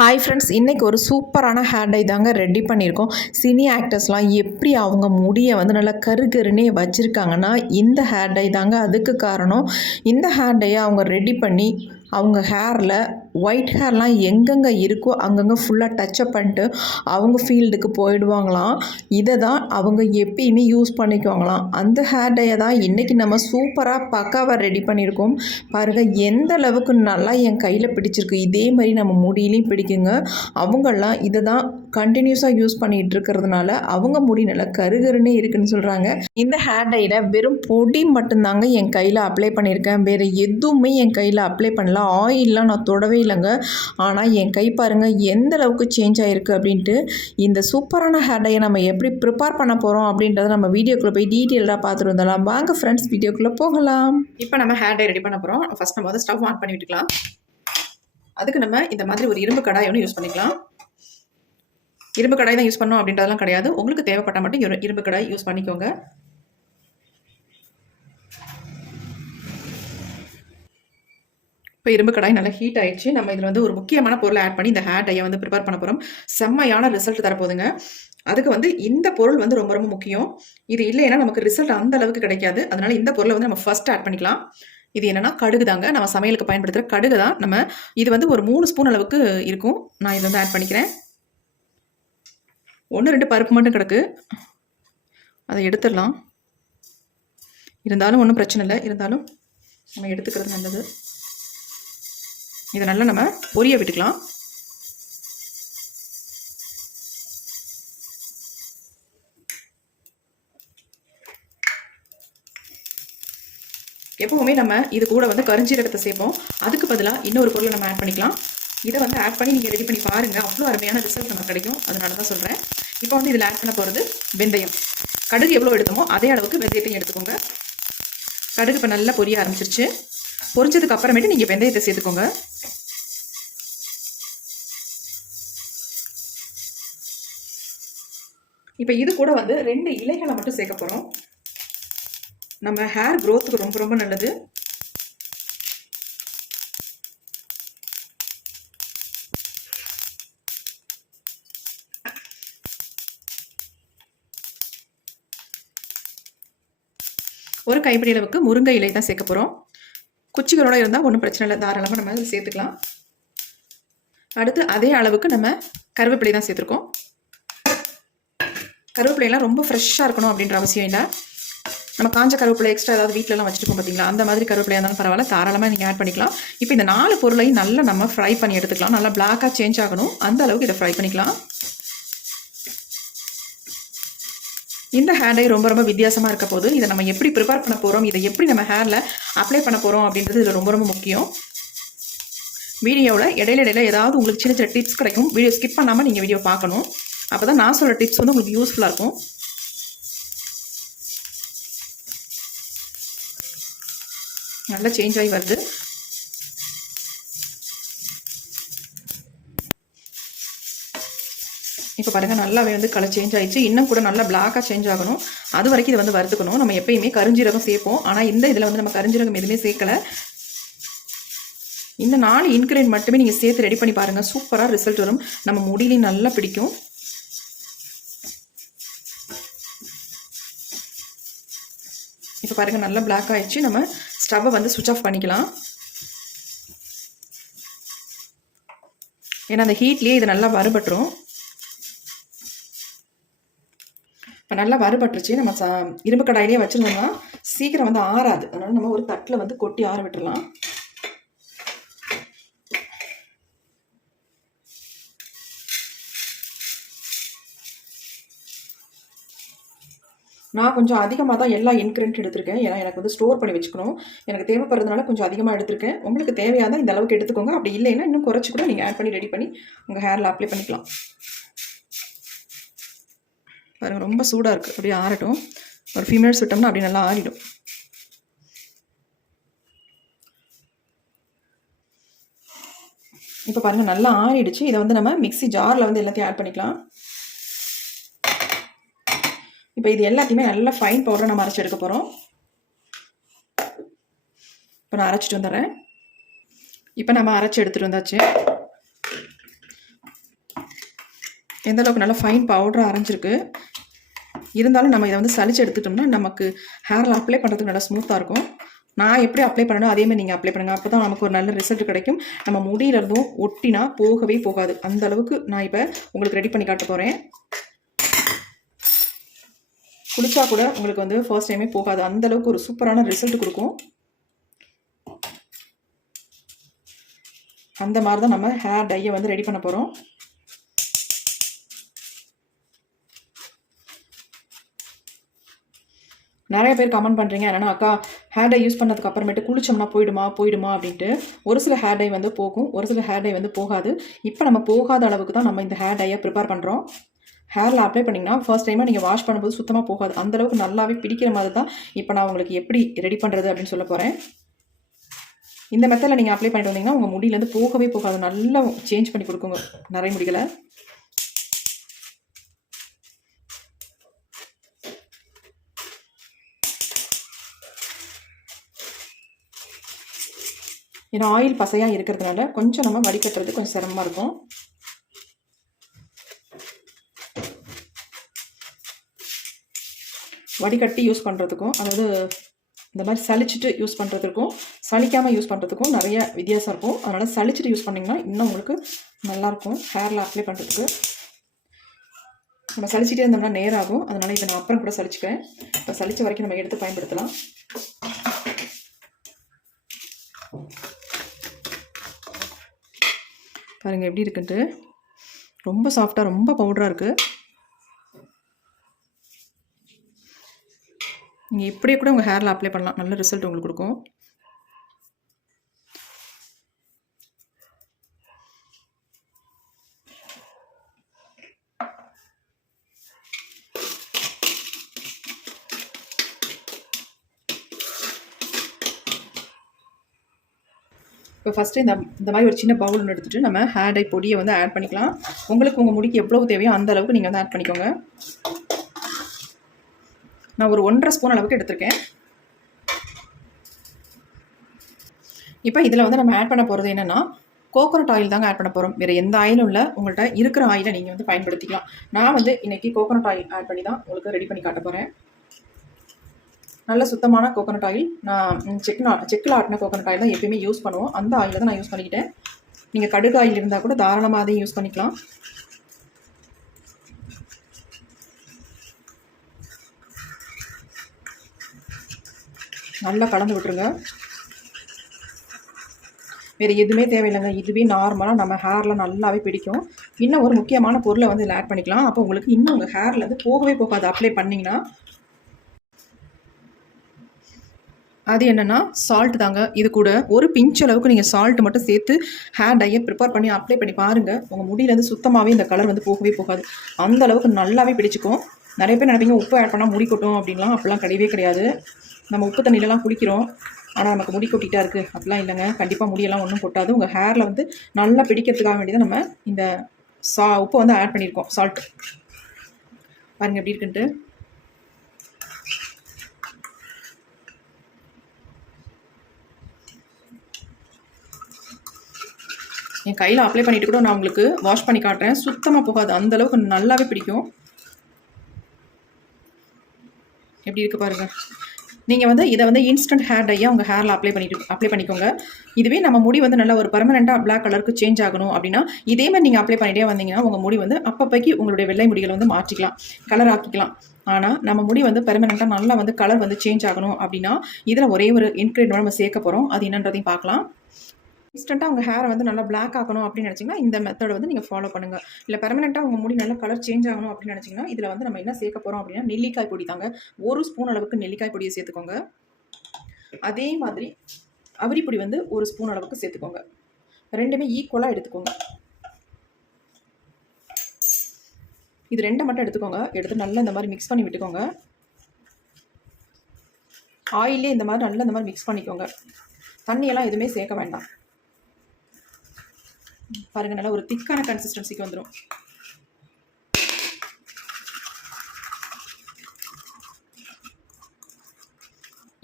Hi friends, இன்றைக்கி ஒரு சூப்பரான ஹேர் டை தாங்க ரெடி பண்ணியிருக்கோம். சினி ஆக்டர்ஸ்லாம் எப்படி அவங்க முடியை வந்து நல்லா கருகருன்னே வச்சுருக்காங்கன்னா இந்த ஹேர் டை தாங்க அதுக்கு காரணம். இந்த ஹேர் டையை அவங்க ரெடி பண்ணி அவங்க ஹேரில் ஒயிட் ஹேர்லாம் எங்கெங்கே இருக்கோ அங்கங்கே ஃபுல்லாக டச்சப் பண்ணிட்டு அவங்க ஃபீல்டுக்கு போயிடுவாங்களாம். இதை தான் அவங்க எப்பயுமே யூஸ் பண்ணிக்குவாங்களாம். அந்த ஹேர் டையை தான் இன்றைக்கி நம்ம சூப்பராக பக்காவாக ரெடி பண்ணியிருக்கோம். பாருங்கள் எந்த அளவுக்கு நல்லா என் கையில் பிடிச்சிருக்கு. இதே மாதிரி நம்ம முடியிலையும் பிடிக்குங்க. அவங்கெல்லாம் இதை தான் கண்டினியூஸாக யூஸ் பண்ணிகிட்டு இருக்கிறதுனால அவங்க முடி நல்லா கருகருன்னே இருக்குன்னு சொல்கிறாங்க. இந்த ஹேர் டையில் வெறும் பொடி மட்டும்தாங்க என் கையில் அப்ளை பண்ணியிருக்கேன். வேறு எதுவுமே என் கையில் அப்ளை பண்ணல. ஆயிலெலாம் நான் தொடவே இல்லைங்க. ஆனால் என் கை பாருங்கள் எந்த அளவுக்கு சேஞ்ச் ஆகிருக்கு அப்படின்ட்டு. இந்த சூப்பரான ஹேர் டையை நம்ம எப்படி ப்ரிப்பேர் பண்ண போகிறோம் அப்படின்றத நம்ம வீடியோக்குள்ளே போய் டீட்டெயிலாக பார்த்துட்டு வந்துடலாம். வாங்க ஃப்ரெண்ட்ஸ், வீடியோக்குள்ளே போகலாம். இப்போ நம்ம ஹேர் டை ரெடி பண்ண போகிறோம். ஃபஸ்ட் நம்ம வந்து ஸ்டவ் ஆன் பண்ணி விட்டுக்கலாம். அதுக்கு நம்ம இந்த மாதிரி ஒரு இரும்பு கடாய் ஒன்று யூஸ் பண்ணிக்கலாம். இரும்பு கடாய் தான் யூஸ் பண்ணோம் அப்படின்றதெல்லாம் கிடையாது. உங்களுக்கு தேவைப்பட்டால் மட்டும் இரும்பு கடாய் யூஸ் பண்ணிக்கோங்க. இப்போ இரும்பு கடாய் நல்லா ஹீட் ஆயிடுச்சு. நம்ம இதில் வந்து ஒரு முக்கியமான பொருளை ஆட் பண்ணி இந்த ஹேர் டையை வந்து ப்ரிப்பேர் பண்ண போகிறோம். செம்மையான ரிசல்ட் தரப்போகுதுங்க. அதுக்கு வந்து இந்த பொருள் வந்து ரொம்ப ரொம்ப முக்கியம். இது இல்லைன்னா நமக்கு ரிசல்ட் அந்த அளவுக்கு கிடைக்காது. அதனால இந்த பொருளை வந்து நம்ம ஃபர்ஸ்ட் ஆட் பண்ணிக்கலாம். இது என்னன்னா கடுகு தாங்க. நம்ம சமையலுக்கு பயன்படுத்துகிற கடுகு தான். நம்ம இது வந்து ஒரு 3 ஸ்பூன் அளவுக்கு இருக்கும். நான் இதை வந்து ஆட் பண்ணிக்கிறேன். 1-2 பருப்பு மட்டும் கிடக்கு, அதை எடுத்துடலாம். இருந்தாலும் ஒன்றும் பிரச்சனை இல்லை. இருந்தாலும் நம்ம எடுத்துக்கிறது நல்லது. இதை நல்லா நம்ம பொரிய விட்டுக்கலாம். எப்பவுமே நம்ம இது கூட வந்து கரிஞ்சீரகத்தை சேர்ப்போம். அதுக்கு பதிலாக இன்னொரு பொருளை நம்ம ஆட் பண்ணிக்கலாம். இதை வந்து ஆட் பண்ணி நீங்கள் ரெடி பண்ணி பாருங்கள். அவ்வளோ அருமையான ரிசல்ட் நமக்கு கிடைக்கும். அதனால தான் சொல்கிறேன். இப்போ வந்து இதில் ஆட் பண்ண போகிறது வெந்தயம். கடுகு எவ்வளோ எடுத்தோமோ அதே அளவுக்கு வெந்தயத்தையும் எடுத்துக்கோங்க. கடுகு இப்போ நல்லா பொரிய ஆரம்பிச்சிருச்சு. பொரிஞ்சதுக்கு அப்புறமேட்டு நீங்கள் வெந்தயத்தை சேர்த்துக்கோங்க. இப்போ இது கூட வந்து 2 இலைகளை மட்டும் சேர்க்க போகிறோம். நம்ம ஹேர் க்ரோத்துக்கு ரொம்ப ரொம்ப நல்லது. ஒரு கைப்பிடி அளவுக்கு முருங்கை இலை தான் சேர்க்க போகிறோம். குச்சிகளோட இருந்தால் ஒன்றும் பிரச்சனை இல்லை, தாராளமாக நம்ம அதில் சேர்த்துக்கலாம். அடுத்து அதே அளவுக்கு நம்ம கருவேப்பிலை தான் சேர்த்துருக்கோம். கருவேப்பிலையெல்லாம் ரொம்ப ஃப்ரெஷ்ஷாக இருக்கணும் அப்படின்ற அவசியம் இல்லை. நம்ம காஞ்ச கருவேப்பிலை எக்ஸ்ட்ரா ஏதாவது வீட்டிலலாம் வச்சுருக்கோம் பார்த்தீங்களா, அந்த மாதிரி கருவேப்பிலையாக இருந்தாலும் பரவாயில்ல, தாராளமாக நீங்கள் ஆட் பண்ணிக்கலாம். இப்போ இந்த 4 பொருளையும் நல்லா நம்ம ஃப்ரை பண்ணி எடுத்துக்கலாம். நல்லா பிளாக்காக சேஞ்ச் ஆகணும், அந்த அளவுக்கு இதை ஃப்ரை பண்ணிக்கலாம். இந்த ஹேர் டை ரொம்ப ரொம்ப வித்தியாசமாக இருக்க போது இதை நம்ம எப்படி ப்ரிப்பேர் பண்ண போகிறோம், இதை எப்படி நம்ம ஹேரில் அப்ளை பண்ண போகிறோம் அப்படின்றது இதில் ரொம்ப ரொம்ப முக்கியம். வீடியோவில் இடையில ஏதாவது உங்களுக்கு சின்ன சின்ன டிப்ஸ் கிடைக்கும். வீடியோ ஸ்கிப் பண்ணாமல் நீங்கள் வீடியோ பார்க்கணும். அப்போ தான் நான் சொல்கிற டிப்ஸ் வந்து உங்களுக்கு யூஸ்ஃபுல்லாக இருக்கும். நல்லா சேஞ்ச் ஆகி வருது. இப்போ பாருங்கள் நல்லாவே வந்து கலர் சேஞ்ச் ஆகிடுச்சு. இன்னும் கூட நல்லா பிளாக்காக சேஞ்ச் ஆகணும். அது வரைக்கும் இதை வந்து வறுத்துக்கணும். நம்ம எப்பயுமே கரிஞ்சீரகம் சேர்ப்போம். ஆனால் இந்த இதில் வந்து நம்ம கரிஞ்சீரகம் எதுவுமே சேர்க்கலை. இந்த 4 இன்க்ரீடியன்ட் மட்டுமே நீங்கள் சேர்த்து ரெடி பண்ணி பாருங்கள். சூப்பராக ரிசல்ட் வரும். நம்ம முடியிலையும் நல்லா பிடிக்கும். இப்போ பாருங்கள் நல்லா பிளாக் ஆகிடுச்சு. நம்ம ஸ்டவ்வை வந்து சுவிட்ச் ஆஃப் பண்ணிக்கலாம். ஏன்னா அந்த ஹீட்லேயே இது நல்லா வறுபட்டுரும். இப்போ நல்லா வறுபட்டுருச்சு. நம்ம இரும்பு கடாயிலேயே வச்சுருந்தோம்னா சீக்கிரம் வந்து ஆறாது. அதனால் நம்ம ஒரு தட்டில் வந்து கொட்டி ஆற விட்டுடலாம். நான் கொஞ்சம் அதிகமாக தான் எல்லா இன்க்ரீடியன்ட் எடுத்திருக்கேன். ஏன்னா எனக்கு வந்து ஸ்டோர் பண்ணி வச்சுக்கணும். எனக்கு தேவைப்படுறதுனால கொஞ்சம் அதிகமாக எடுத்திருக்கேன். உங்களுக்கு தேவையாக தான் இந்த அளவுக்கு எடுத்துக்கோங்க. அப்படி இல்லைன்னா இன்னும் குறைச்சி கூட நீங்கள் ஆட் பண்ணி ரெடி பண்ணி உங்கள் ஹேரில் அப்ளை பண்ணிக்கலாம். பாருங்கள் ரொம்ப சூடாக இருக்குது. அப்படியே ஆறட்டும். ஒரு few minutes விட்டோம்னா அப்படி நல்லா ஆறிடும். இப்போ பாருங்கள் நல்லா ஆறிடுச்சு. இதை வந்து நம்ம மிக்ஸி ஜாரில் வந்து எல்லாத்தையும் ஆட் பண்ணிக்கலாம். இப்போ இது எல்லாத்தையுமே நல்லா ஃபைன் பவுடரை நம்ம அரைச்சி எடுக்க போகிறோம். இப்போ நான் அரைச்சிட்டு வந்துடுறேன். இப்போ நம்ம அரைச்சி எடுத்துகிட்டு வந்தாச்சு. எந்த அளவுக்கு நல்லா ஃபைன் பவுடராக அரைஞ்சிருக்கு. இருந்தாலும் நம்ம இதை வந்து சலிச்சு எடுத்துட்டோம்னா நமக்கு ஹேரில் அப்ளை பண்ணுறதுக்கு நல்லா ஸ்மூத்தாக இருக்கும். நான் எப்படி அப்ளை பண்ணணும் அதேமாதிரி நீங்கள் அப்ளை பண்ணுங்கள். அப்போ தான் நமக்கு ஒரு நல்ல ரிசல்ட் கிடைக்கும். நம்ம முடியிலிருந்தும் ஒட்டினா போகவே போகாது. அந்த அளவுக்கு நான் இப்போ உங்களுக்கு ரெடி பண்ணி காட்ட போகிறேன். குளிச்சா கூட உங்களுக்கு வந்து ஃபர்ஸ்ட் டைமே போகாது. அந்த அளவுக்கு ஒரு சூப்பரான ரிசல்ட் கொடுக்கும். அந்த மாதிரி தான் நம்ம ஹேர் டையை வந்து ரெடி பண்ண போகிறோம். நிறைய பேர் கமெண்ட் பண்ணுறீங்க என்னென்னா, அக்கா ஹேர் டை யூஸ் பண்ணதுக்கு அப்புறமேட்டு குளிச்சோம்னா போயிடுமா அப்படின்ட்டு. ஒரு சில ஹேர் டை வந்து போகும், ஒரு சில ஹேர் டை வந்து போகாது. இப்போ நம்ம போகாத அளவுக்கு தான் நம்ம இந்த ஹேர் டையை ப்ரிப்பேர் பண்ணுறோம். ஹேரில் அப்ளை பண்ணிங்கன்னா ஃபர்ஸ்ட் டைமாக நீங்கள் வாஷ் பண்ணும்போது சுத்தமாக போகாது. அந்தளவுக்கு நல்லாவே பிடிக்கிற மாதிரி தான் இப்போ நான் உங்களுக்கு எப்படி ரெடி பண்ணுறது அப்படின்னு சொல்ல போகிறேன். இந்த மெத்தடில் நீங்கள் அப்ளை பண்ணிட்டு வந்தீங்கன்னா உங்கள் முடியிலேருந்து போகவே போகாது. நல்லா சேஞ்ச் பண்ணி கொடுக்குங்க நிறைய முடிகளை. ஏன்னா ஆயில் பசையாக இருக்கிறதுனால கொஞ்சம் நம்ம வடிகட்டுறது கொஞ்சம் சிரமமாக இருக்கும். வடிகட்டி யூஸ் பண்ணுறதுக்கும், அதாவது இந்த மாதிரி சலிச்சுட்டு யூஸ் பண்ணுறதுக்கும் சலிக்காமல் யூஸ் பண்ணுறதுக்கும் நிறைய வித்தியாசம் இருக்கும். அதனால் சலிச்சுட்டு யூஸ் பண்ணிங்கன்னா இன்னும் உங்களுக்கு நல்லாயிருக்கும் ஹேரில் அப்ளை பண்ணுறதுக்கு. நம்ம சலிச்சுட்டே இருந்தோம்னா நேராகும். அதனால் இதை நான் அப்புறம் கூட சலிச்சுக்கிறேன். இப்போ சலிச்ச வரைக்கும் நம்ம எடுத்து பயன்படுத்தலாம். பாருங்கள் எப்படி இருக்குன்ட்டு. ரொம்ப சாஃப்டாக ரொம்ப பவுடராக இருக்குது. நீங்கள் இப்படியே கூட உங்கள் ஹேரில் அப்ளை பண்ணலாம். நல்ல ரிசல்ட் உங்களுக்கு கொடுக்கும். இப்போ ஃபஸ்ட்டு இந்த மாதிரி ஒரு சின்ன பவுல் ஒன்று எடுத்துகிட்டு நம்ம ஹேர் டை பொடியை வந்து ஆட் பண்ணிக்கலாம். உங்களுக்கு உங்கள் முடிக்கு எவ்வளோ தேவையோ அந்த அளவுக்கு நீங்கள் வந்து ஆட் பண்ணிக்கோங்க. நான் ஒரு 1.5 ஸ்பூன் அளவுக்கு எடுத்திருக்கேன். இப்போ இதில் வந்து நம்ம ஆட் பண்ண போகிறது என்னென்னா கோகோனட் ஆயில் தாங்க ஆட் பண்ண போகிறோம். வேறு எந்த ஆயிலும் இல்லை. உங்கள்கிட்ட இருக்கிற ஆயிலை நீங்கள் வந்து பயன்படுத்திக்கலாம். நான் வந்து இன்றைக்கி கோகோனட் ஆயில் ஆட் பண்ணி தான் உங்களுக்கு ரெடி பண்ணி காட்ட போகிறேன். நல்ல சுத்தமான கோகோனட் ஆயில். நான் செக்கில் ஆட்டின கோகோனட் ஆயில் தான் எப்பயுமே யூஸ் பண்ணுவோம். அந்த ஆயில் தான் நான் யூஸ் பண்ணிக்கிட்டேன். நீங்கள் கடுகு ஆயில் இருந்தால் கூட தாராளமாக அதையும் யூஸ் பண்ணிக்கலாம். நல்லா கலந்து விட்டுருங்க. வேறு எதுவுமே தேவையில்லைங்க. இதுவே நார்மலாக நம்ம ஹேரில் நல்லாவே பிடிக்கும். இன்னும் ஒரு முக்கியமான பொருளை வந்து இதில் ஆட் பண்ணிக்கலாம். அப்போ உங்களுக்கு இன்னும் உங்கள் ஹேரில் வந்து போகவே போகாது. அப்ளை பண்ணிங்கன்னா அது என்னென்னா சால்ட் தாங்க. இது கூட ஒரு பிஞ்ச் அளவுக்கு நீங்கள் சால்ட் மட்டும் சேர்த்து ஹேர் டையை ப்ரிப்பேர் பண்ணி அப்ளை பண்ணி பாருங்கள். உங்கள் முடியிலேருந்து சுத்தமாகவே இந்த கலர் வந்து போகவே போகாது. அந்த அளவுக்கு நல்லாவே பிடிச்சிக்கும். நிறைய பேர் நினைப்பீங்க உப்பு ஆட் பண்ணால் முடி கொட்டும் அப்படின்லாம். அப்படிலாம் கிடையவே கிடையாது. நம்ம உப்பு தண்ணியிலலாம் குளிக்கிறோம், ஆனால் நமக்கு முடி கொட்டிகிட்டா இருக்குது அப்படிலாம் இல்லைங்க. கண்டிப்பாக முடியெல்லாம் ஒன்றும் கொட்டாது. உங்கள் ஹேரில் வந்து நல்லா பிடிக்கிறதுக்காக வேண்டியதான் நம்ம இந்த உப்பை வந்து ஆட் பண்ணியிருக்கோம். சால்ட் பாருங்கள் எப்படி இருக்குன்ட்டு. என் கையில் அப்ளை பண்ணிவிட்டு கூட நான் உங்களுக்கு வாஷ் பண்ணி காட்டுறேன். சுத்தமாக போகாது. அந்தளவுக்கு நல்லாவே பிடிக்கும். எப்படி இருக்குது பாருங்கள். நீங்கள் வந்து இதை வந்து இன்ஸ்டன்ட் ஹேர் டையாக உங்கள் ஹேரில் அப்ளை பண்ணிக்கோங்க. இதுவே நம்ம முடி வந்து நல்லா ஒரு பர்மனெண்ட்டாக பிளாக் கலருக்கு சேஞ்ச் ஆகணும் அப்படின்னா இதே மாதிரி நீங்கள் அப்ளை பண்ணிகிட்டே வந்தீங்கன்னா உங்கள் முடி வந்து அப்பப்போக்கி உங்களுடைய வெள்ளை முடிகளை வந்து மாற்றிக்கலாம், கலர் ஆக்கிக்கலாம். ஆனால் நம்ம முடி வந்து பெர்மனெண்ட்டாக நல்லா வந்து கலர் வந்து சேஞ்ச் ஆகணும் அப்படின்னா இதில் ஒரே ஒரு இன்க்ரீடியன்ட் நம்ம சேர்க்க போகிறோம். அது என்னன்றதையும் பார்க்கலாம். இன்ஸ்டண்ட்டாக உங்கள் ஹேரை வந்து நல்லா பிளாக் ஆகணும் அப்படின்னு நினச்சிங்கன்னா இந்த மெத்தடை வந்து நீங்கள் ஃபாலோ பண்ணுங்கள். இல்லை பெர்மனெண்ட்டாக உங்கள் முடி நல்லா கலர் சேஞ்ச் ஆகணும் அப்படின்னு நினச்சிங்கன்னா இதில் வந்து நம்ம என்ன சேர்க்க போகிறோம் அப்படின்னா நெல்லிக்காய் பொடி தாங்க. 1 ஸ்பூன் அளவுக்கு நெல்லிக்காய் பொடியை சேர்த்துக்கோங்க. அதே மாதிரி அவிரி பொடி வந்து 1 ஸ்பூன் அளவுக்கு சேர்த்துக்கோங்க. ரெண்டுமே ஈக்குவலாக எடுத்துக்கோங்க. இது 2 மட்டும் எடுத்துக்கோங்க. எடுத்து நல்லா இந்த மாதிரி மிக்ஸ் பண்ணி விட்டுக்கோங்க. ஆயிலே இந்த மாதிரி நல்லா இந்த மாதிரி மிக்ஸ் பண்ணிக்கோங்க. தண்ணியெல்லாம் எதுவுமே சேர்க்க வேண்டாம். பாருங்கள், நல்லா ஒரு திக்கான கன்சிஸ்டன்சிக்கு வந்துடும்.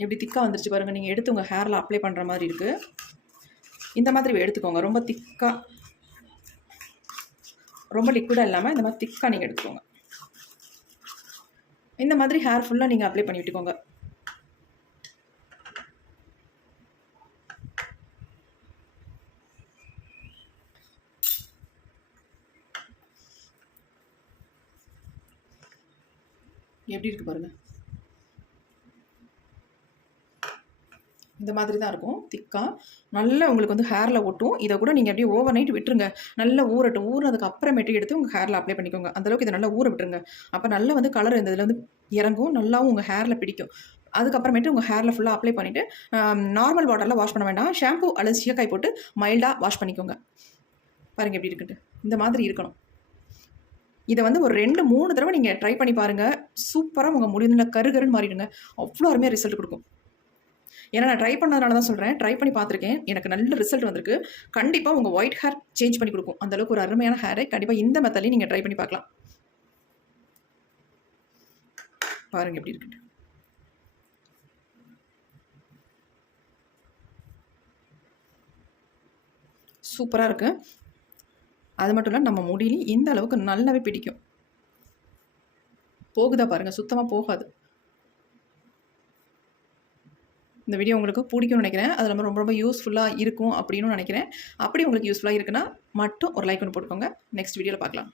எப்படி திக்காக வந்துருச்சு பாருங்கள். நீங்கள் எடுத்து உங்கள் ஹேரில் அப்ளை பண்ணுற மாதிரி இருக்குது. இந்த மாதிரி எடுத்துக்கோங்க. ரொம்ப திக்காக ரொம்ப லிக்விடாக இல்லாமல் இந்த மாதிரி திக்காக நீங்கள் எடுத்துக்கோங்க. இந்த மாதிரி ஹேர் ஃபுல்லாக நீங்கள் அப்ளை பண்ணி விட்டுக்கோங்க. எப்படி இருக்குது பாருங்கள். இந்த மாதிரி தான் இருக்கும் திக்காக. நல்லா உங்களுக்கு வந்து ஹேரில் ஒட்டும். இதை கூட நீங்கள் அப்படியே ஓவர் நைட் விட்டுருங்க. நல்லா ஊறட்டும். ஊறினதுக்கு அப்புறமேட்டு எடுத்து உங்கள் ஹேரில் அப்ளை பண்ணிக்கோங்க. அந்தளவுக்கு இதை நல்லா ஊற விட்டுருங்க. அப்போ நல்லா வந்து கலர் இந்த இதில் வந்து இறங்கும். நல்லாவும் உங்கள் ஹேரில் பிடிக்கும். அதுக்கப்புறமேட்டு உங்கள் ஹேரில் ஃபுல்லாக அப்ளை பண்ணிவிட்டு நார்மல் வாட்டரில் வாஷ் பண்ண வேண்டாம். ஷாம்பு அல்லது சீயக்காய் போட்டு மைல்டாக வாஷ் பண்ணிக்கோங்க. பாருங்கள் எப்படி இருக்குன்ட்டு. இந்த மாதிரி இருக்கணும். இதை வந்து ஒரு 2-3 தடவை நீங்கள் ட்ரை பண்ணி பாருங்கள். சூப்பராக உங்கள் முடி நல்லா கருகருன்னு மாறிடுங்க. அவ்வளோ அருமையாக ரிசல்ட் கொடுக்கும். ஏன்னா நான் ட்ரை பண்ணதுனால தான் சொல்கிறேன். ட்ரை பண்ணி பார்த்துருக்கேன். எனக்கு நல்ல ரிசல்ட் வந்திருக்கு. கண்டிப்பாக உங்கள் ஒயிட் ஹேர் சேஞ்ச் பண்ணி கொடுக்கும். அந்தளவுக்கு ஒரு அருமையான ஹேரை கண்டிப்பாக இந்த மெத்தட்லையும் நீங்கள் ட்ரை பண்ணி பார்க்கலாம். பாருங்கள் எப்படி இருக்குன்னு. சூப்பராக இருக்குது. அது மட்டும் இல்லை நம்ம முடியிலையும் இந்த அளவுக்கு நல்லாவே பிடிக்கும். போகுதா பாருங்கள், சுத்தமாக போகாது. இந்த வீடியோ உங்களுக்கு பிடிக்கும்னு நினைக்கிறேன். அது ரொம்ப ரொம்ப யூஸ்ஃபுல்லாக இருக்கும் அப்படின்னு நினைக்கிறேன். அப்படி உங்களுக்கு யூஸ்ஃபுல்லாக இருக்குன்னா மட்டும் ஒரு லைக் ஒன்று போட்டுக்கோங்க. நெக்ஸ்ட் வீடியோவில் பார்க்கலாம்.